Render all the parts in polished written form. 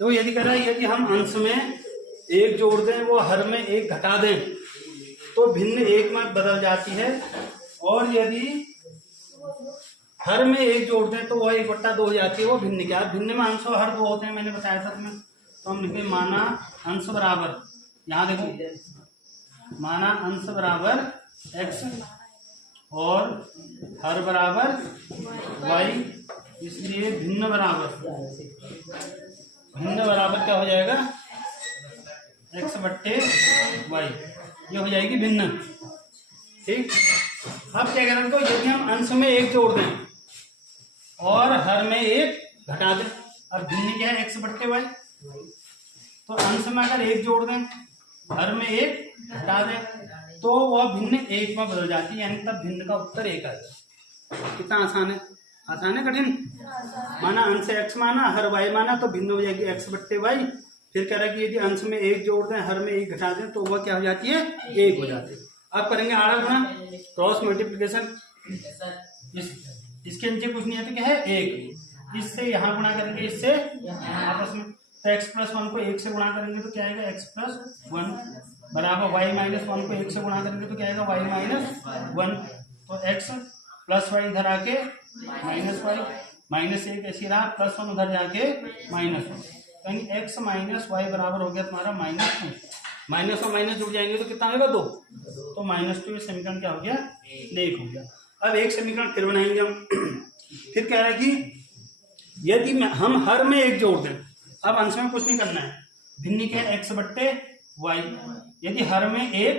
तो यदि कह रहा है यदि हम अंश में एक जोड़ दें वो हर में एक घटा दें तो भिन्न एक में बदल जाती है, और यदि हर में एक जोड़ दें तो वह 1/2 हो जाती है, वो भिन्न क्या है। भिन्न में अंश और हर दो होते हैं, मैंने बताया था तुम्हें। तो हम लिखें माना अंश बराबर, यहाँ देखो माना अंश बराबर x और हर बराबर y, इसलिए भिन्न बराबर क्या हो जाएगा x/y, ये हो जाएगी भिन्न। ठीक, अब क्या करें, तो यदि हम अंश में एक जोड़ दें और हर में एक घटा दें, अब भिन्न क्या है x/y, तो अंश में अगर एक जोड़ दें हर में एक घटा दें तो वह भिन्न एक में बदल जाती है, यानी तब भिन्न का उत्तर एक आएगा। कितना आसान है, आसान है कठिन। माना अंश x माना हर y माना तो भिन्न हो जाएगी x/y। फिर कह रहा है कि यदि अंश में एक जोड़ दें हर में एक घटा दें तो वह क्या हो जाती है, एक हो जाती है। अब करेंगे आड़ा गुणा, क्रॉस मल्टीप्लिकेशन। इसके नीचे कुछ नहीं है तो क्या है एक, इससे यहाँ गुणा करेंगे इससे आपस में, तो x+1 को 1 से गुणा करेंगे तो क्या आएगा x+1 बराबर y-1 को 1 से गुणा करेंगे तो क्या आएगा y-1। तो x+y इधर आके -y, -1 ऐसी रहा, +1 उधर जाके -1, यानी x - y बराबर हो गया तुम्हारा -2। माइनस और माइनस जुड़ जाएंगे तो कितना आएगा 2, तो -2। समीकरण क्या हो गया, 1 हो गया। अब एक समीकरण फिर बनाएंगे हम। फिर कह रहा है कि यदि हम हर में एक जोड़ दें, अब अंश में कुछ नहीं करना है, भिन्न क्या है x/y, यदि हर में एक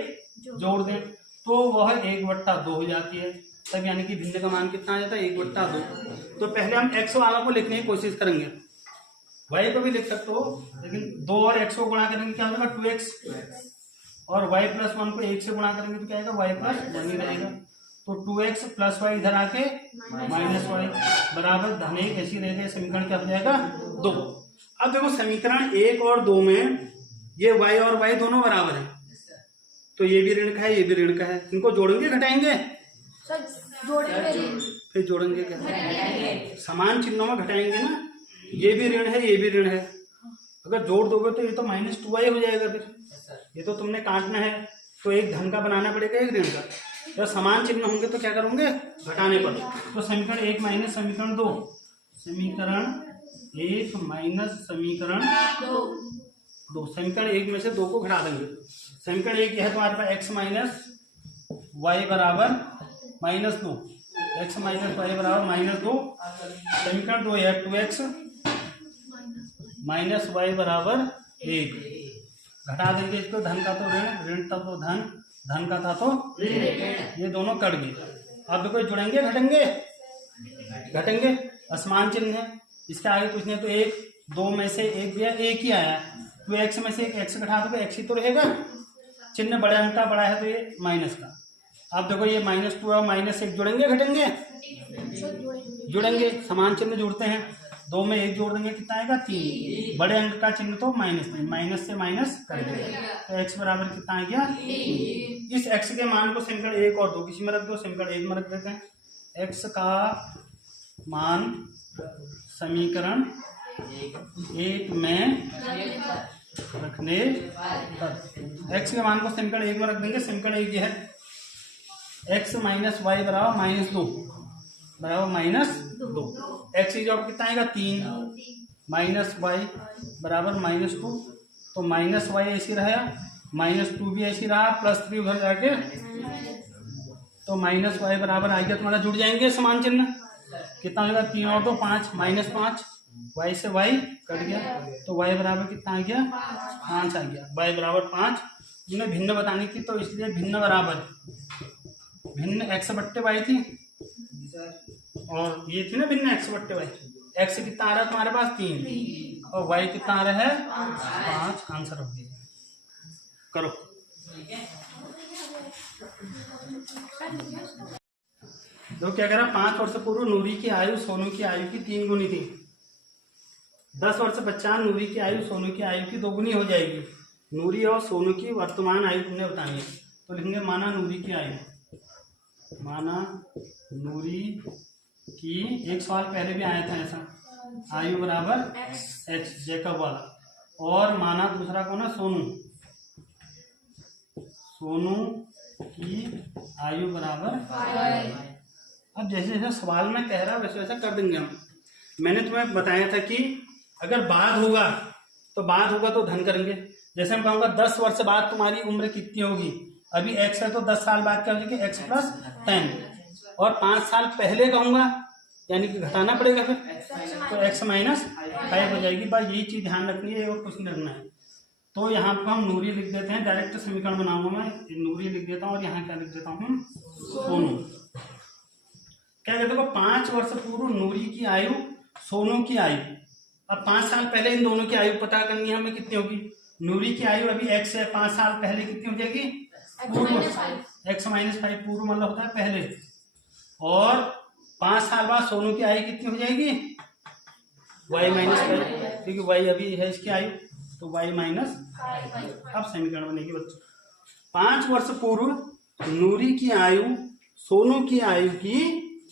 जोड़ दें तो वह 1/2 हो जाती है, तब यानी कि भिन्न का मान कितना आ जाता है 1/2। तो पहले हम x वाला को लिखने की कोशिश करेंगे, y को भी लिख सकते हो, लेकिन 2 और x को गुणा करेंगे क्या होगा 2x, और y+1 को 1 से गुणा करेंगे तो क्या आएगा y+1 ही रहेगा। तो 2x + y इधर आके -y बराबर -1 ऐसी रहेगा। समीकरण क्या हो जाएगा 2। अब देखो समीकरण 1 और 2 में ये y और y दोनों बराबर है, तो ये भी ऋण का है ये भी ऋण का है, इनको जोड़ेंगे घटाएंगे, फिर जोड़ेंगे क्या, समान चिन्हों में घटाएंगे ना, ये भी ऋण है ये भी ऋण है, अगर जोड़ दोगे तो ये तो -2y हो जाएगा। फिर ये तो तुमने काटना है तो एक धन का बनाना पड़ेगा एक ऋण का, तो समान चिन्ह होंगे तो क्या करोगे घटाने पर। तो समीकरण 1 माइनस समीकरण 2, समीकरण 1 माइनस समीकरण 2, समीकरण 1 में से 2 को घटा देंगे। समीकरण 1 यह है तुम्हारे पास x - y बराबर -2, x - y बराबर -2। समीकरण 2 है 2x - y बराबर 1, घटा देंगे इसको, धन का तो ऋण, ऋण था तो धन, धन का था तो ये दोनों कट गए। अब देखो जुड़ेंगे घटेंगे, घटेंगे, असमान चिन्ह है, इसके आगे कुछ नहीं, तो 1 2 में से 1 दिया, 1 ही आया, तो x में से एक x घटा दोगे x ही तो रहेगा, चिन्ह बड़े अंक का बड़ा है तो ये माइनस का। अब देखो ये -2 और -1 जुड़ेंगे घटेंगे, जुड़ेंगे, समान चिन्ह जुड़ते हैं, 2 में 1 जोड़ देंगे कितना आएगा 3, बड़े अंक का चिन्ह तो -3, माइनस से माइनस कर देंगे तो x बराबर कितना आ गया 3। इस x के मान को समीकरण 1 और 2 किसी में रख दो, समीकरण 1 में रख देते हैं, x का मान समीकरण 1 में रखने पर, x के मान को समीकरण 1 में रख देंगे। समीकरण 1 ये है x - y बराबर -2 बराबर -2, x की जॉब कितना आएगा 3, -y बराबर -2, तो -y ऐसी रहा, -2 भी ऐसी रहा, +3 उधर जाके, तो -y बराबर आ गया तुम्हारा, जुड़ जाएंगे समान चिन्ह, कितना होगा 3 और 2 5, -5, y से y कट गया, तो y बराबर कितना आ गया 5 आ गया, y बराबर 5। इन्हें भिन्न बतानी थी तो इसलिए भिन्न बराबर, भिन्न x/y थी और ये थी ना भिन्न x/y, x कितना आ रहा है तुम्हारे पास 3 और y कितना आ रहा है 5, आंसर हो गया। करो तो क्या कह रहा, 5 वर्ष पूर्व नूरी की आयु सोनू की आयु की 3 गुनी थी, 10 वर्ष पश्चात नूरी की आयु सोनू की आयु की 2 गुनी हो जाएगी। नूरी और सोनू की वर्तमान आयु तुमने बतानी है, तो लिखेंगे माना नूरी की आयु, माना नूरी की, एक सवाल पहले भी आया था ऐसा, आयु बराबर एक्स, जैकब वाला। और माना दूसरा कौन है, सोनू। सोनू की आयु बराबर। अब जैसे जैसे सवाल में कह रहा वैसे वैसा कर देंगे हम। मैंने तुम्हें बताया था कि अगर बाद होगा तो धन करेंगे। जैसे हम कहूँगा 10 वर्ष बाद तुम्हारी उम्र कितनी होगी, अभी एक्स है तो 10 साल बाद क्या हो जाएगी, एक्स प्लस 10। और 5 साल पहले कहूँगा यानी कि घटाना पड़ेगा फिर, तो एक्स माइनस 5 हो जाएगी। बस यही चीज ध्यान रखनी है और कुछ नहीं रखना है। तो यहाँ पर हम नूरी लिख देते हैं, डायरेक्ट समीकरण बनाऊंगा मैं, नूरी लिख देता हूँ और यहाँ क्या लिख देता हूँ, सोनू। क्या कहते हो, 5 वर्ष पूर्व नूरी की आयु, सोनू की आयु। अब 5 साल पहले इन दोनों की आयु पता करनी है हमें, कितनी होगी। नूरी की आयु अभी एक्स है, 5 साल पहले कितनी हो जाएगी, पूर्व, एक्स माइनस 5 पूर्व मतलब होता है पहले। और 5 साल बाद सोनू की आयु कितनी हो जाएगी, वाई माइनस 5, क्योंकि वाई अभी है इसकी आयु, तो वाई माइनस। अब समीकरण बनेगी बच्चों, 5 वर्ष पूर्व नूरी की आयु सोनू की आयु की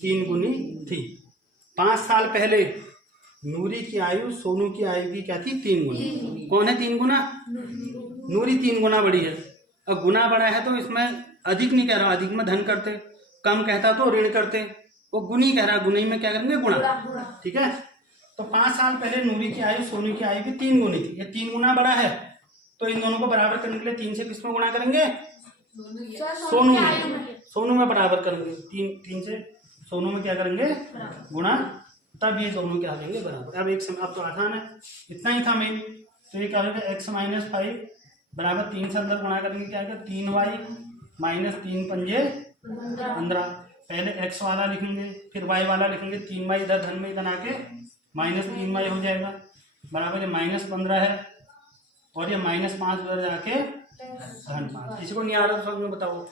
3 गुनी थी। 5 साल पहले नूरी की आयु सोनू की आयु की क्या थी, 3 गुना। कौन है 3 गुना, नूरी 3 गुना बड़ी है। अब गुना बड़ा है तो इसमें अधिक नहीं कह रहा, अधिक में धन करते, कम कहता तो ऋण करते, वो गुनी कह रहा, गुनी में क्या करेंगे, गुणा। ठीक है, तो 5 साल पहले नूरी की आयु सोनू की आयु की 3 गुनी थी, ये 3 गुना बड़ा है, तो इन दोनों को बराबर करने के लिए 3 से किसमें गुणा करेंगे, सोनू में बराबर करेंगे। 3 से सोनू में क्या करेंगे, गुणा, तब ये दोनों क्या हो जाएंगे, बराबर। अब तो आसान है, इतना ही था मेन। तो ये क्या होगा, एक्स माइनस 5 बराबर 3 से अंदर गुणा करेंगे, क्या होगा, 3y माइनस 3 पंजे 15। पहले x वाला लिखेंगे फिर y वाला लिखेंगे, 3y इधर धन में इधर आके माइनस 3y हो जाएगा, बराबर ये माइनस 15 है, और ये माइनस 5 उधर जाके धन 5। किसी को नहीं आ रहा तो में बताओ।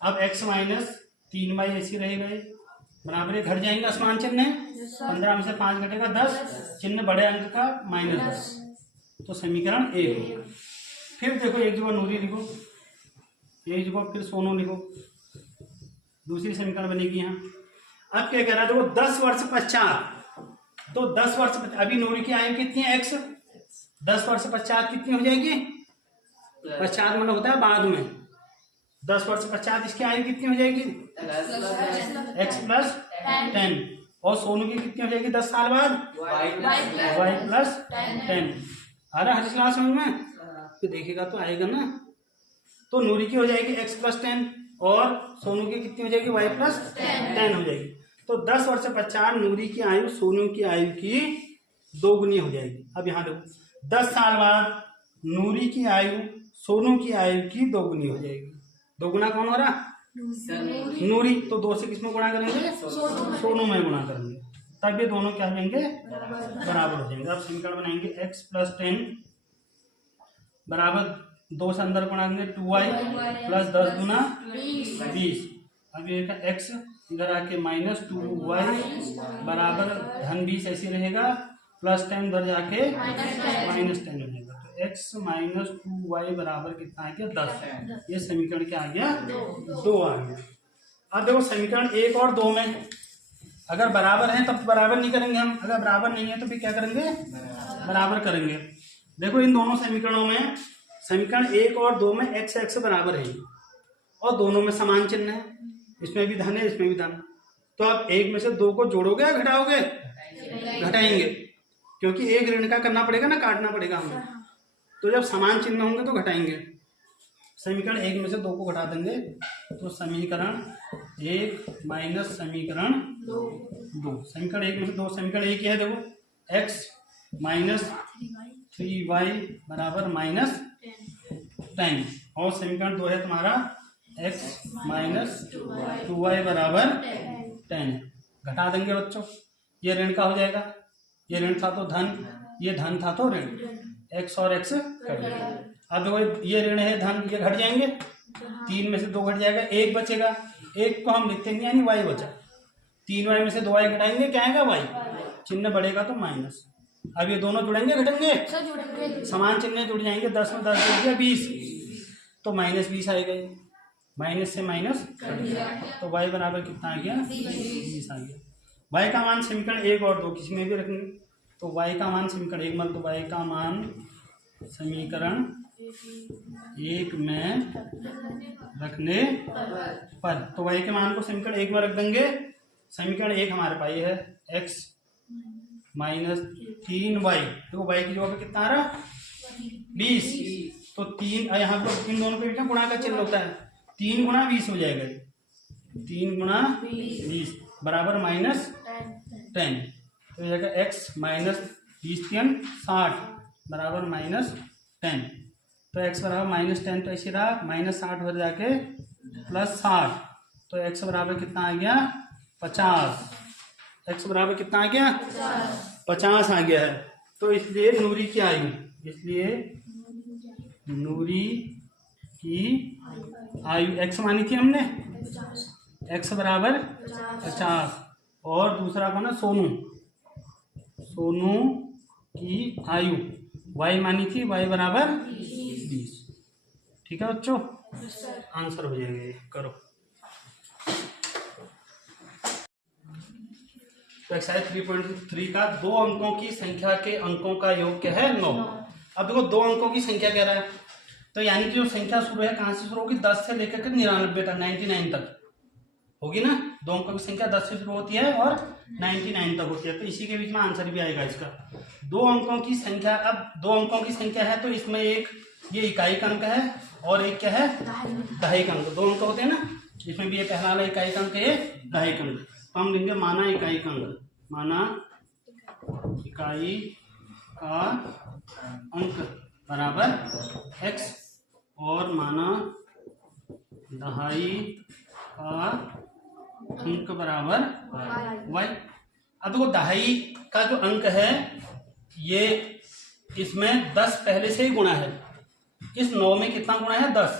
अब x माइनस 3y ऐसी रह गई, बराबर ये घट जाएंगे असमान चिन्ह, 15 में से 5 घटेगा 10, चिन्ह बड़े अंक का -10, तो समीकरण 1। फिर देखो एक जगह नूरी लिखो, एक जगह फिर सोनू लिखो, दूसरी समीकरण बनेगी यहाँ। अब क्या कह रहा है, देखो 10 वर्ष पश्चात, तो 10 वर्ष अभी नूरी की आयु कितनी है, एक्स, 10 वर्ष पश्चात कितनी हो जाएगी, पश्चात मतलब होता है बाद में, 10 वर्ष पश्चात इसकी आयु कितनी हो जाएगी, एक्स प्लस 10। और सोनू की कितनी हो जाएगी 10 साल बाद, वाई प्लस 10। आ रहा हर क्लास में, तो देखेगा तो आएगा ना। तो नूरी की हो जाएगी एक्स प्लस 10 और सोनू की कितनी हो जाएगी, वाई प्लस 10 हो जाएगी। तो 10 वर्ष पश्चात नूरी की आयु सोनू की आयु की 2 गुनी हो जाएगी। अब यहाँ देखो 10 साल बाद नूरी की आयु सोनू की आयु की 2 गुनी हो जाएगी। 2 गुना कौन हो रहा, नूरी, तो 2 से किसमें गुणा करेंगे, सोनू में गुणा करेंगे, तब ये दोनों क्या हो जाएंगे, बराबर हो जाएंगे। अब समीकरण बनाएंगे x प्लस 10 बराबर 2 से अंदर गुणा करेंगे 2y प्लस 10 गुना 20। अब ये x इधर आके माइनस 2y बराबर धन 20 ऐसी रहेगा, प्लस 10 उधर जाके माइनस 10 हो जाएगा। तो x माइनस 2y बराबर कितना आ गया, 10। ये समीकरण क्या आ गया, 2 आ गया। अब देखो समीकरण 1 और 2 में अगर बराबर है तब बराबर नहीं करेंगे हम, अगर बराबर नहीं है तो भी क्या करेंगे, बराबर करेंगे। देखो इन दोनों समीकरणों में, समीकरण 1 और 2 में x x बराबर है और दोनों में समान चिन्ह है, इसमें भी धन है इसमें भी धन। तो आप एक में से 2 को जोड़ोगे या घटाओगे, घटाएंगे, क्योंकि एक ऋण का करना पड़ेगा ना, काटना पड़ेगा हमें। तो जब समान चिन्ह होंगे तो घटाएंगे। समीकरण 1 में से 2 को घटा देंगे तो समीकरण 1 माइनस समीकरण 2। समीकरण 1 में से 2, समीकरण 1 है देखो, x माइनस 3y बराबर माइनस 10, और समीकरण 2 है तुम्हारा x माइनस 2y बराबर 10। घटा देंगे बच्चों, ये ऋण का हो जाएगा, ये ऋण था तो धन, ये धन था तो ऋण, x और x कट जाएगा। अब देखो ये ऋण है धन, ये घट जाएंगे, 3 में से 2 घट जाएगा, 1 बचेगा, 1 को हम लिखते हैं यानी y बचा, 3y में से 2y घटाएंगे क्या आएगा, y, चिन्ह बढ़ेगा तो माइनस। अब ये दोनों जुड़ेंगे घटेंगे, समान चिन्ह जुड़ जाएंगे, 10 में 10 जुड़ गया 20, तो माइनस 20 आएगा, माइनस से माइनस कट गया, तो y बराबर कितना आ गया, 20 आ गया। y का मान समीकरण 1 और 2 किसी में भी रखेंगे। तो y का मान समीकरण एक में, तो y का मान समीकरण एक में रखने पर, तो y के मान को समीकरण एक में रख देंगे। समीकरण एक हमारे पास ये है x माइनस 3y, तो y की जगह पे कितना आ रहा 20, तो 3 यहाँ पर इन दोनों के बीच में गुणा का चिन्ह होता है, 3 गुणा 20 हो जाएगा, 3 गुणा 20 बराबर माइनस 10, तो ये जाएगा x माइनस 20×60 बराबर माइनस 10, तो x बराबर माइनस 10, तो ऐसे रहा माइनस 60 हो जाके प्लस 60, तो x बराबर कितना आ गया 50, x बराबर कितना आ गया 50 आ गया है। तो इसलिए नूरी की आयु, इसलिए नूरी की आयु x मानी थी हमने, x बराबर 50, और दूसरा कौन है सोनू, सोनू की आयु y मानी थी y बराबर 20। ठीक है बच्चों, आंसर हो जाएगा ये, करो। तो एक्सरसाइज 3.3 का दो अंकों की संख्या के अंकों का योग क्या है 9। अब देखो दो अंकों की संख्या कह रहा है, तो यानी कि जो संख्या शुरू है कहां से शुरू होगी 10 से लेकर के 99 तक, 99 तक होगी ना। दो अंकों की संख्या 10 से शुरू होती है और 99 तक होती है, तो इसी के बीच में आंसर भी आएगा इसका। दो अंकों की संख्या, अब दो अंकों की संख्या है तो इसमें एक ये इकाई अंक है और एक क्या है दहाई अंक, दो अंक होते हैं ना, इसमें भी ये पहला वाला इकाई अंक है, ये दहाई अंक, तो हम लेंगे माना इकाई अंक, माना इकाई का अंक बराबर x और माना दहाई का अंक बराबर y। अब देखो दहाई का जो अंक है ये इसमें 10 पहले से ही गुणा है, इस 9 में कितना गुणा है 10,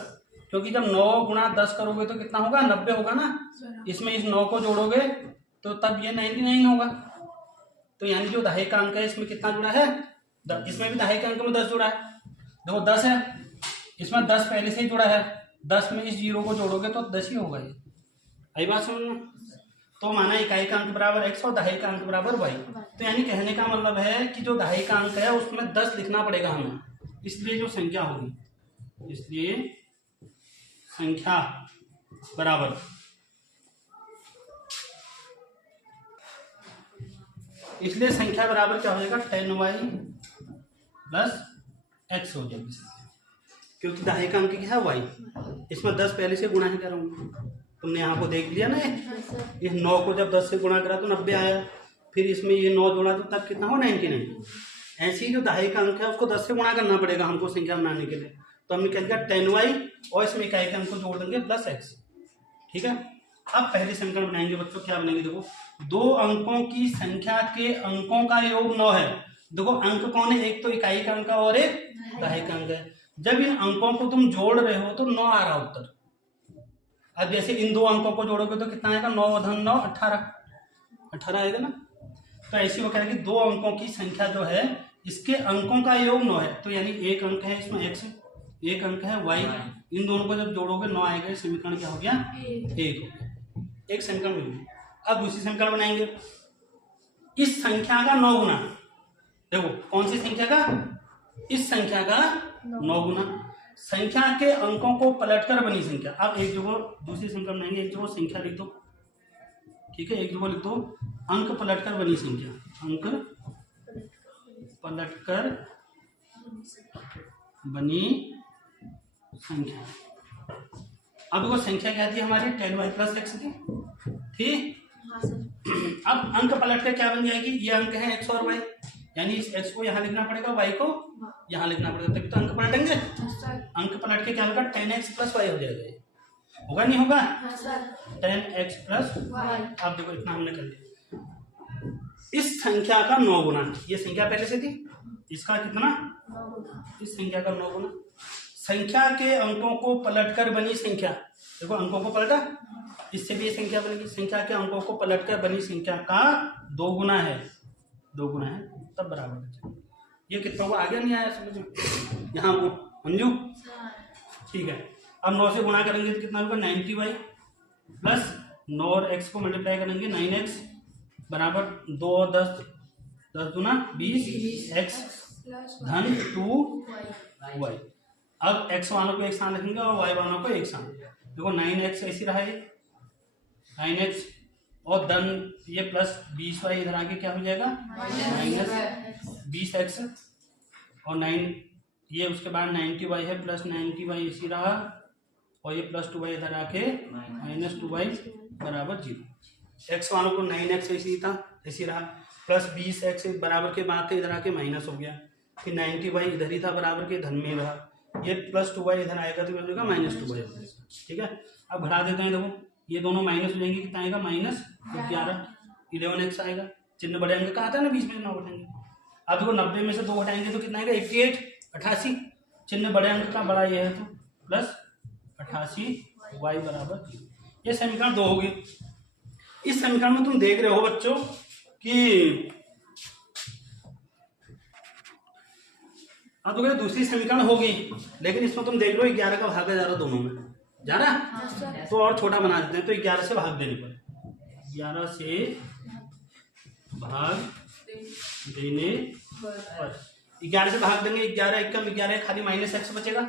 क्योंकि जब 9 गुणा 10 करोगे तो कितना होगा 90 होगा ना, इसमें इस 9 को जोड़ोगे तो तब ये 99 होगा। तो यानी जो दहाई का अंक है इसमें कितना जुड़ा है, इसमें भी दहाई के अंक में 10 जुड़ा है, देखो 10 है, इसमें 10 पहले से ही जुड़ा है, 10 में इस 0 को जोड़ोगे तो 10 ही होगा, ये आई बात समझ में। तो माना इकाई का अंक बराबर x और दहाई का अंक बराबर y, तो यानी कहने का मतलब है कि जो दहाई का अंक है उसमें 10 लिखना पड़ेगा हमें, इसलिए जो संख्या होगी, इसलिए संख्या बराबर, इसलिए संख्या बराबर क्या हो जाएगा 10y प्लस x हो जाएगा, क्योंकि दहाई का अंक क्या है y, इसमें 10 पहले से गुणा ही करूंगा, तुमने यहाँ को देख लिया ना, ये 9 को जब 10 से गुणा करा तो 90 आया, फिर इसमें ये 9 जोड़ा तो तब कितना हो 99। ऐसे ही जो दहाई का अंक है उसको 10 से गुणा करना पड़ेगा हमको संख्या बनाने के लिए, तो हमने क्या लिखा 10y और इसमें इकाई के अंक को जोड़ देंगे प्लस x। ठीक है, अब पहले समीकरण बनाएंगे बच्चों, क्या बनाएंगे देखो, दो अंकों की संख्या के अंकों का योग 9 है। देखो अंक कौन है, एक तो इकाई का अंक और एक दहाई का अंक है, जब इन अंकों को तुम जोड़ रहे हो तो 9 आ रहा उत्तर। अब जैसे इन दो अंकों को जोड़ोगे तो कितना आएगा 9 + 9 18 आएगा ना। तो ऐसे वो कह रहे हैं कि दो अंकों की संख्या जो है इसके अंकों का योग 9 है, तो यानी एक अंक है इसमें x, एक अंक है y, इन दोनों को जब जोड़ोगे 9 आएगा, समीकरण क्या हो गया 1, एक समीकरण मिल गया। अब दूसरी समीकरण बनाएंगे, इस संख्या का 9 गुना, देखो कौन सी संख्या का, इस संख्या का 9 गुना, संख्या के अंकों को पलटकर बनी संख्या। अब एक जगह दूसरी संख्या बनाएंगे, एक जगह संख्या लिख दो, ठीक है, एक जगह लिख दो अंक पलटकर बनी संख्या, अंक पलटकर बनी संख्या। अब देखो संख्या क्या थी हमारी 10y प्लस x थी, ठीक। अब अंक पलट कर क्या बन जाएगी, ये अंक है x और y, यानी इस x को यहाँ लिखना पड़ेगा, y को यहाँ लिखना पड़ेगा, तभी तो अंक पलटेंगे। अंक पलट के क्या होगा 10x प्लस y हो जाएगा, होगा नहीं होगा 10x प्लस y। अब देखो इतना हमने कर लिया, इस संख्या का 9 गुना, ये संख्या पहले से थी, इसका कितना, इस संख्या का 9 गुना, संख्या के अंकों को पलटकर बनी संख्या, देखो अंकों को पलटा, इससे भी ये संख्या बनेगी, संख्या के अंकों को पलटकर बनी संख्या का 2 गुना है, 2 गुना है तब बराबर। ये कितना हुआ, आगे नहीं आया समझ में, यहाँ मंजू ठीक है। अब 9 से गुणा करेंगे तो कितना होगा 90y प्लस 9 और x को मल्टीप्लाई करेंगे 9x बराबर 2 और 10 10 दूना 20 x धन 2y। अब x वालों को एक स्थान रखेंगे और y वालों को एक स्थान। देखो 9x ऐसी रहा है 9x और धन ये प्लस 20y इधर आके क्या हो जाएगा माइनस 20x और 9 ये उसके बाद 90y है प्लस 90y इसी रहा और ये प्लस 2y इधर आके माइनस 2y बराबर 0। x वालों को 9x ऐसी था ऐसी रहा प्लस 20x बराबर के बाद इधर आके माइनस हो गया फिर 90y इधर ही था बराबर के धन में रहा ये प्लस 2y इधर आएगा तो मिलेगा माइनस 2y। ठीक है अब घटा देते हैं। देखो ये दोनों माइनस हो जाएंगे कितना आएगा माइनस 11 11x आएगा। चिन्ह बड़े अंक का आता है ना 20 में 9 घटाएंगे। अब देखो 90 में से 2 घटाएंगे तो कितना आएगा 88 88 चिन्ह बड़े अंक का बड़ा ये है तो प्लस 88y बराबर 0। ये समीकरण 2 हो गए। इस समीकरण में तुम देख रहे हो बच्चों कि अब तो दूसरी समीकरण होगी लेकिन इसमें तुम देख लो 11 का भाग जा रहा दोनों में जा रहा तो और छोटा बना देते हैं तो 11 से भाग देने पर 11 से भाग देने पर 11 से भाग देंगे 11 एकम 11 खाली माइनस एक्स बचेगा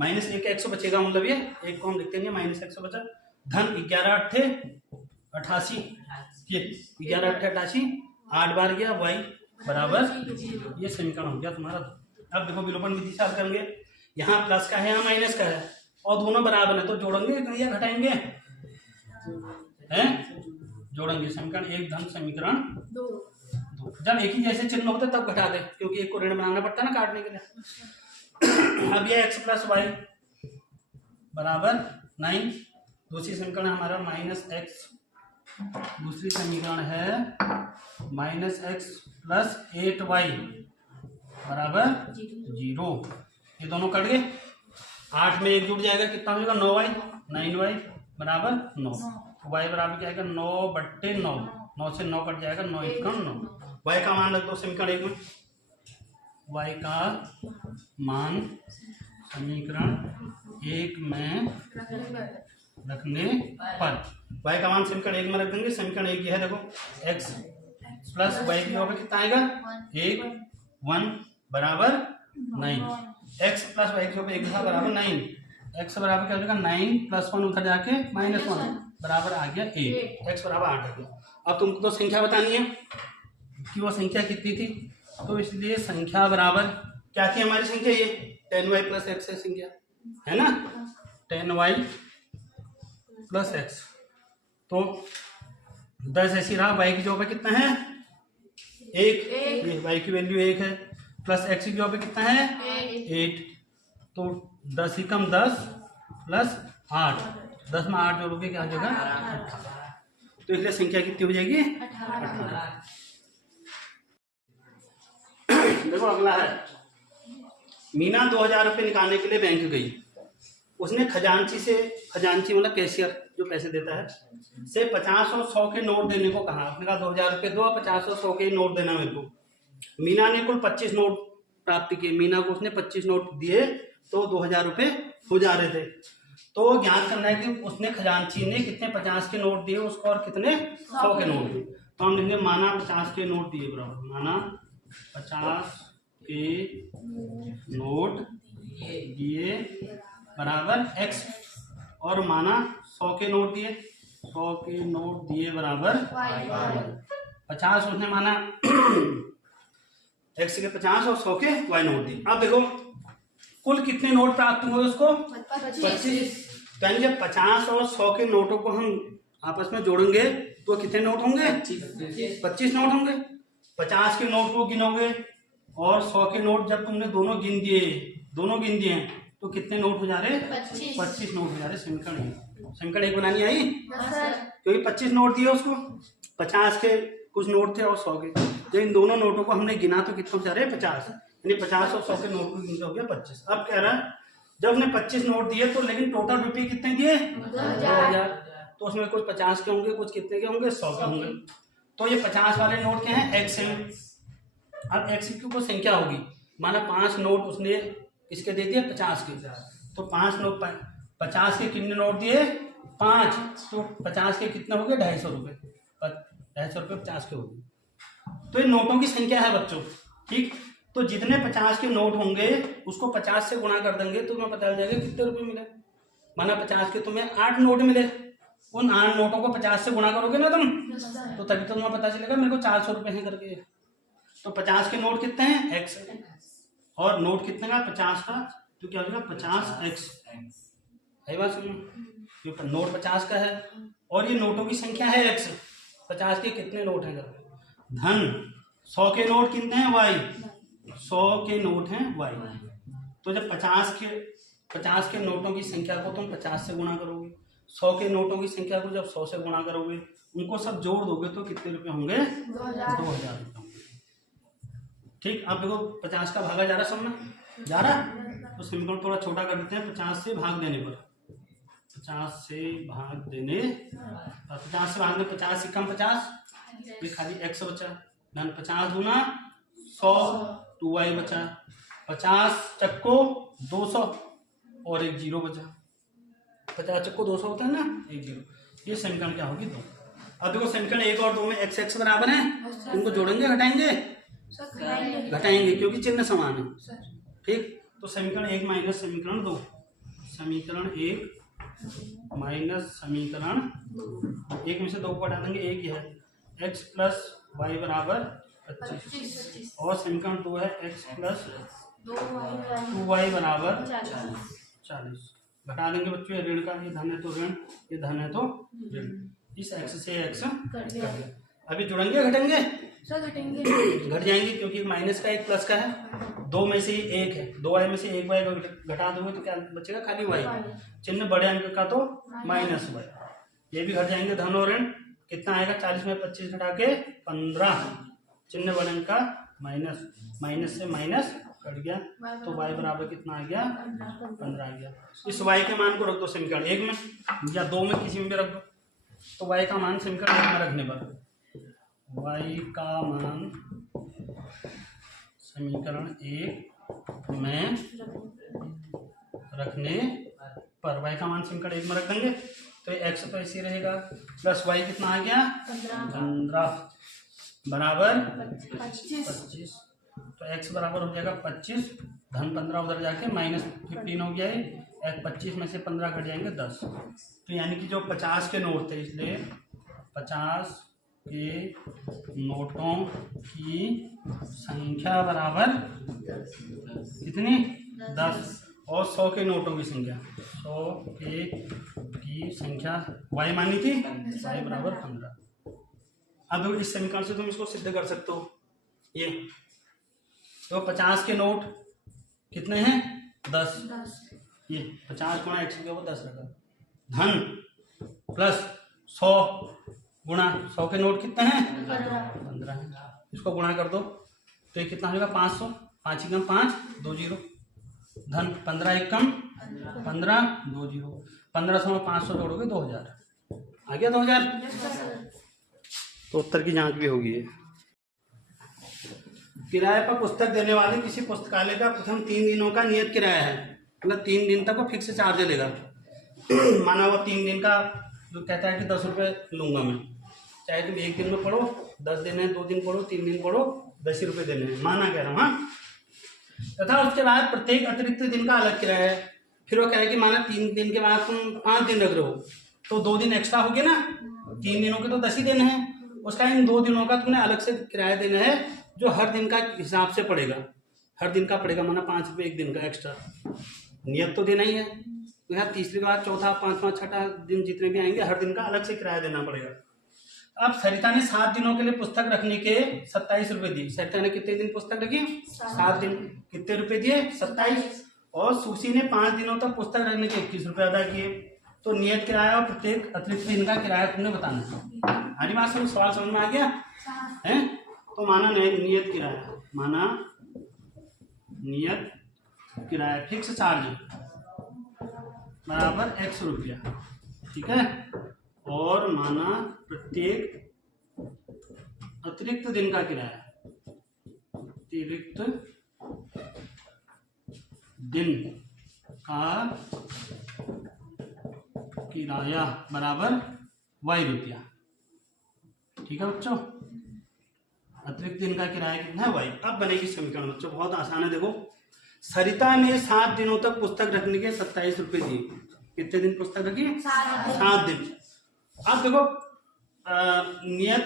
माइनस 1x बचेगा मतलब ये एक को हम लिखते हैं माइनस एक्स बचा धन 11 अट्ठे 88 ये 11 अट्ठे 88 8 बार गया y बराबर ये समीकरण हो गया तुम्हारा। अब देखो विलोपन विधि से हल करेंगे यहाँ प्लस का है यहाँ माइनस का है और दोनों बराबर है तो जोड़ेंगे या घटाएंगे हैं जोड़ेंगे। समीकरण 1 धन समीकरण 2 जब एक ही जैसे चिन्ह होते तब घटा दे क्योंकि एक को ऋण बनाना पड़ता है ना काटने के लिए। अब ये x प्लस वाई बराबर 9 दूसरी समीकरण हमारा माइनस एक्स दूसरी समीकरण है माइनस एक्स प्लस 8y बराबर 0। ये दोनों कट गए 8 में 1 जुड़ जाएगा कितना हो जाएगा 9y 9y बराबर 9 y बराबर क्या आएगा 9/9 9 से 9 कट जाएगा 9 1 9 y का मान रख दो समीकरण 1 में y का मान समीकरण 1 में रखने पर y का मान समीकरण 1 में रख देंगे। समीकरण 1 है देखो x प्लस y की जगह कितना आएगा 1 बराबर 9 x प्लस y की जगह 1 था बराबर 9 x बराबर क्या हो जाएगा 9 प्लस 1 उधर जाके माइनस 1 बराबर आ गया 8 x बराबर 8 आ गया। अब तुमको तो संख्या बतानी है कि वो संख्या कितनी थी तो इसलिए संख्या बराबर क्या थी हमारी संख्या ये 10y प्लस x है संख्या है ना 10y प्लस x तो 10 ऐसी रहा y की जगह पे कितना है 1 ये y की वैल्यू 1 है प्लस x की जगह पे कितना है 8 तो 10 ही कम 10 प्लस 8 10 में 8 जोड़ोगे क्या हो जाएगा 18 तो इसलिए संख्या कितनी हो जाएगी 18। देखो अगला है मीना 2000 रुपये निकालने के लिए बैंक गई। उसने खजांची मतलब कैशियर जो पैसे देता है से 50 और 100 के नोट देने को कहा। उसने कहा 2000 रुपये दो 50 और 100 के नोट देना मेरे को। मीना ने कुल 25 नोट प्राप्त किए। मीना को उसने 25 नोट दिए तो 2000 रुपये हो जा रहे थे। तो ज्ञात करना है कि उसने खजांची ने कितने 50 के नोट दिए उसको और कितने 100 के नोट दिए। तो हम लिखेंगे माना 50 के नोट दिए बराबर माना 50 के नोट दिए बराबर x और माना 100 के नोट दिए 100 के नोट दिए बराबर 50 उसने माना x के 50 और 100 के y नोट दिए। अब देखो कुल कितने नोट प्राप्त हुए उसको 25। तो यानी जब 50 और 100 के नोटों को हम आपस में जोड़ेंगे तो कितने नोट होंगे 25 नोट होंगे। 50 के नोट को गिनोगे और 100 के नोट जब तुमने दोनों गिन दिए तो कितने नोट हो जा रहे 25 नोट हो जा रहे। समीकरण 1 बनानी आई क्योंकि 25 नोट दिए उसको 50 के कुछ नोट थे और 100 के। जब इन दोनों नोटों को हमने गिना तो कितने हो जा रहे 50 यानी 50 और 100 के नोट को गिनते हो गया 25। अब कह रहा है जब उसने 25 नोट दिए तो लेकिन टोटल रुपये कितने दिए 2000। तो उसमें कुछ 50 के होंगे कुछ कितने के होंगे 100 के होंगे। तो ये 50 वाले नोट क्या है एक्स है। अब एक्स की कोई संख्या होगी माना 5 नोट उसने किसके दे दिए 50 के। तो 5 नोट 50 के कितने नोट दिए 5 तो 50 के कितने हो गए 250 रुपये 250 रुपये 50 के हो गए। तो ये नोटों की संख्या है बच्चों, ठीक। तो जितने 50 के नोट होंगे उसको 50 से गुणा कर देंगे तो तुम्हें पता चल जाएगा कितने रुपए मिले। माना 50 के तुम्हें 8 नोट मिले, उन 8 नोटों को 50 से गुणा करोगे ना तुम, तो तभी तो तुम्हें पता चलेगा मेरे को 400 रुपए हैं करके। तो 50 के नोट कितने हैं, x, और नोट कितने का 50 का, तो क्या हो जाएगा 50x। है बात सुनो, नोट 50 का है और ये नोटों की संख्या है x, 50 के कितने नोट हैं करके। धन 100 के नोट कितने हैं y, 100 के नोट हैं y। तो जब 50 के नोटों की संख्या को तुम 50 से गुणा करोगे, 100 के नोटों की संख्या को जब 100 से गुणा करोगे, उनको सब जोड़ दोगे तो कितने रुपए होंगे, 2000 रुपए होंगे। ठीक, आप देखो 50 का भागा जा रहा, समझना जा रहा। तो समीकरण थोड़ा छोटा कर देते हैं। 50 से भाग देने पर, 50 से भाग देने, 50 से भाग देने 50 से कम 50, ये खाली x बचा, धन 50 गुना 100, 2y बचा, 50 चक्को 200 और एक जीरो बचा, 50 चक्को 200 होता है ना, एक जीरो। ये समीकरण क्या होगी, 2। अब देखो समीकरण 1 और 2 में x x बराबर है, इनको जोड़ेंगे घटाएंगे, घटाएंगे क्योंकि चिन्ह समान है। ठीक, तो समीकरण 1 माइनस समीकरण 2, समीकरण 1 माइनस समीकरण 1 में से 2 को हटा देंगे, एक ही है, x प्लस वाई बराबर 25, और समीकरण 2 है x प्लस 2y बराबर 40। घटा देंगे बच्चों, ये ऋण का, ये धन है तो ऋण, ये धन है तो ऋण, इस x से x कट गया। अभी जुड़ेंगे घटेंगे, घट जाएंगे क्योंकि माइनस का एक प्लस का है, 2 में से एक है, 2y में से एक y घटा दोगे तो क्या बचेगा, खाली y, चिन्ह बड़े अंक का तो माइनस y, ये भी घट जाएंगे, धन और ऋण कितना आएगा, 40 में 25 घटा के 15, चिन्ह बड़े अंक का माइनस, माइनस से माइनस कट गया, तो y बराबर कितना आ गया, 15 आ गया। इस y के मान को रख दो समीकरण 1 में या 2 में, किसी में भी रख दो। तो y का मान समीकरण 1 में रखने पर, y का मान समीकरण 1 में रखने पर, y का मान समीकरण 1 में रख देंगे तो ये x तो ऐसे रहेगा, प्लस y कितना आ गया, 15 बराबर 25, तो x बराबर हो जाएगा 25, धन 15 उधर जाके माइनस 15 हो गया है, 25 में से 15 घट जाएंगे 10। तो यानी कि जो 50 के नोट थे, इसलिए 50 के नोटों की संख्या बराबर कितनी, 10, और 100 के नोटों की संख्या, 100 के की संख्या y मानी थी, y बराबर 15। अब इस समीकरण से तुम इसको सिद्ध कर सकते हो। ये तो 50 के नोट कितने हैं, 10, ये 50 गुणा x के ऊपर 10 रखा, धन प्लस 100 गुणा 100 के नोट कितने हैं, 15 है, इसको गुणा कर दो तो ये कितना हो जाएगा, 500, 5 ही कम 5, 2 जीरो, धन 15 एक कम 15, 2 जीरो, 1500 में 500 जोड़ोगे 2000 आ गया, 2000। तो उत्तर की जांच भी होगी। किराए पर पुस्तक देने वाले किसी पुस्तकालय का प्रथम 3 दिनों का नियत किराया है, मतलब 3 दिन तक वो फिक्स चार्ज लेगा। माना वो 3 दिन का जो कहता है कि 10 रुपये लूंगा मैं, चाहे तुम 1 दिन में पढ़ो, 10 दिन है, 2 दिन पढ़ो, 3 दिन पढ़ो, 10 ही रुपये देने हैं, माना कह रहा हूँ। हाँ, तथा उसके बाद प्रत्येक अतिरिक्त दिन का अलग किराया है। फिर वो कह रहा है कि माना 3 दिन के बाद तुम 5 दिन रख रहे हो तो 2 दिन एक्स्ट्रा हो गए ना, 3 दिनों के तो 10 ही दिन है, उसका इन 2 दिनों का तुमने अलग से किराया देना है, जो हर दिन का हिसाब से पड़ेगा, हर दिन का पड़ेगा, माना 5 रुपये 1 दिन का एक्स्ट्रा, नियत तो देना ही है। तो यहाँ तीसरे के बाद चौथा, 5वां, 6ठा दिन जितने भी आएंगे, हर दिन का अलग से किराया देना पड़ेगा। अब सरिता ने 7 दिनों के लिए पुस्तक रखने के 27 रुपये दिए। सरिता ने कितने दिन पुस्तक रखी, 7 दिन, कितने रुपए दिए, 27। और सुशी ने 5 दिनों तक पुस्तक रखने के 21 रुपये अदा किए। तो नियत किराया और प्रत्येक अतिरिक्त दिन का किराया तुमने बताना है। हरी बात सुनो, सवाल समझ में आ गया है। तो माना नियत किराया, माना नियत किराया फिक्स चार्ज बराबर x रुपया, ठीक है, और माना प्रत्येक अतिरिक्त दिन का किराया, अतिरिक्त दिन का किराया बराबर y रुपया, ठीक है बच्चों। अतिरिक्त दिन का किराया कितना है वाई। अब बनेगी समीकरण बच्चों, बहुत आसान है। देखो सरिता ने 7 दिनों तक पुस्तक रखने के 27 रुपए दिए। कितने दिन पुस्तक रखी? 7 दिन। अब देखो नियत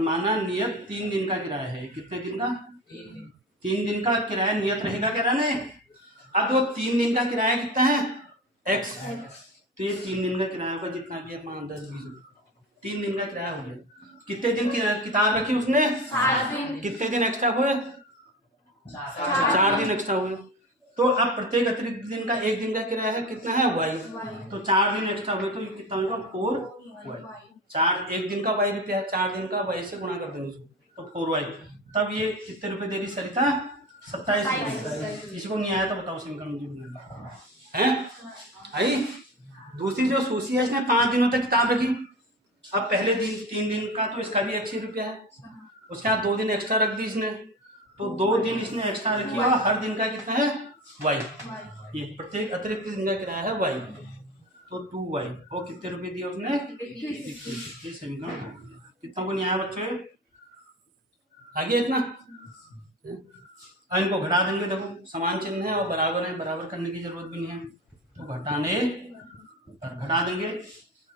माना नियत 3 दिन का किराया है। कितने दिन का? 3 दिन का किराया नियत रहेगा कह रहा ना। अब देखो 3 दिन का किराया कितना है? x। तो ये 3 दिन का किराया होगा जितना भी है 5, 10, 20 रुपये। 3 दिन का किराया हो गया। कितने दिन किताब रखी उसने? 7 दिन। कितने दिन एक्स्ट्रा हुए? 4 दिन एक्स्ट्रा हुए। तो अब प्रत्येक अतिरिक्त दिन का 1 दिन का किराया है कितना है? y। तो 4 दिन एक्स्ट्रा हुए तो कितना होगा? 4y। 1 दिन का y रुपया है, 4 दिन का y से गुणा कर देंगे उसको तो 4y। तब ये कितने रुपए दे रही सरिता? 27 रुपये। इसको नहीं आया तो बताओ समीकरण मुझे है आई। दूसरी जो सूसी है इसने 5 दिनों तक किताब रखी। अब पहले दिन 3 दिन का तो इसका भी 100 रुपया है। उसके बाद 2 दिन एक्स्ट्रा रख दी इसने, तो 2 दिन इसने एक्स्ट्रा रखी और हर दिन का कितना है? y। ये प्रत्येक अतिरिक्त दिन का किराया है y। तो 2y वो कितने रुपए दिए उसने? 21। ये समीकरण कितना को नहीं आया बच्चों? आगे इतना। अब इनको घटा देंगे। देखो समान चिन्ह है और बराबर है, बराबर करने की जरूरत भी नहीं है तो घटाने पर घटा देंगे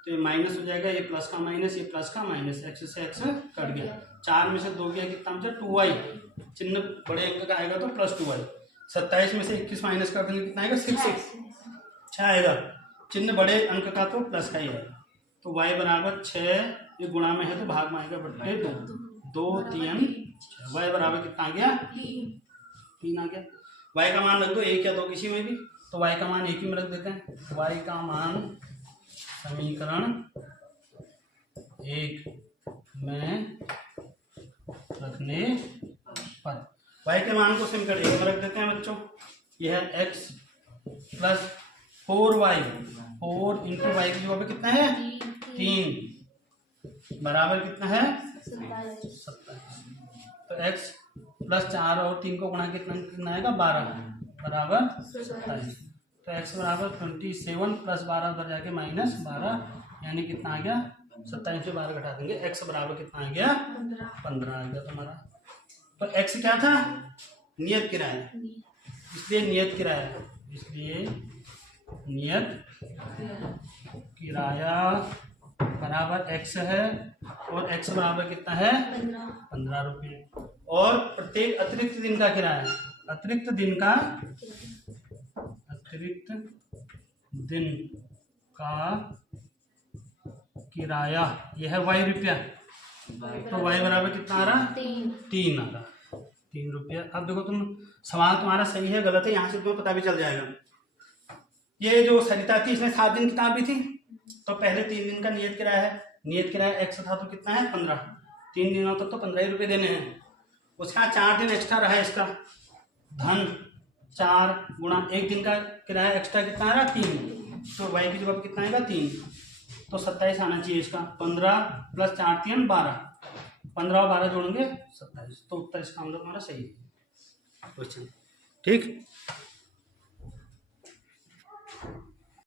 तो ये माइनस हो जाएगा। ये प्लस का माइनस, ये प्लस का माइनस, x से x कट गया। 4 में से 2 गया कितना बचा? 2y। चिन्ह बड़े अंक का आएगा तो प्लस 2y। 27 में से 21 माइनस कर देंगे कितना आएगा? 6 आएगा। चिन्ह बड़े अंक का तो प्लस का ही आएगा। तो y बराबर 6, ये गुणा में है तो भाग में आएगा बटे 2, 2 3 6। y बराबर कितना आ गया? 3 आ गया। y का मान रख दो 1 या 2 किसी में भी, तो y का मान 1 ही में रख देते हैं। y का मान समीकरण 1 में रखने पर y के मान को समीकरण 1 में रख देते हैं बच्चों। यह है x plus 4y, 4 into Y की जगह पे कितना है? 3 बराबर कितना है? 27। तो x प्लस 4 और 3 को गुणा कितना आएगा? 12 बराबर 27। तो x बराबर 27 प्लस 12 उधर जाके माइनस 12, यानी कितना आ गया? 27 से 12 घटा देंगे, x बराबर कितना आ गया? 15 आ गया तुम्हारा। तो x क्या था? नियत किराया, इसलिए नियत किराया, इसलिए नियत किराया बराबर x है और x बराबर कितना है? 15 रुपये। और प्रत्येक अतिरिक्त दिन का किराया, अतिरिक्त दिन का किराया यह है y रुपया। तो y बराबर कितना आ रहा? 3 आ रहा, 3 रुपया। अब देखो तुम सवाल तुम्हारा सही है गलत है यहाँ से तुम्हें पता भी चल जाएगा। ये जो सरिता थी इसने 7 दिन किताब भी थी, तो पहले 3 दिन का नियत किराया है। नियत किराया x था तो कितना है? 15। 3 दिनों तक तो 15 ही रुपये देने हैं। उसका 4 दिन एक्स्ट्रा रहा है, इसका धन 4 गुणा 1 दिन का किराया एक्स्ट्रा कितना आ रहा? 3। तो y की जगह कितना आएगा? 3। तो 27 आना चाहिए इसका। 15 प्लस 4 3 12, 15 और 12 जोड़ेंगे 27। तो उत्तर इसका हम लोग हमारा सही है क्वेश्चन। ठीक।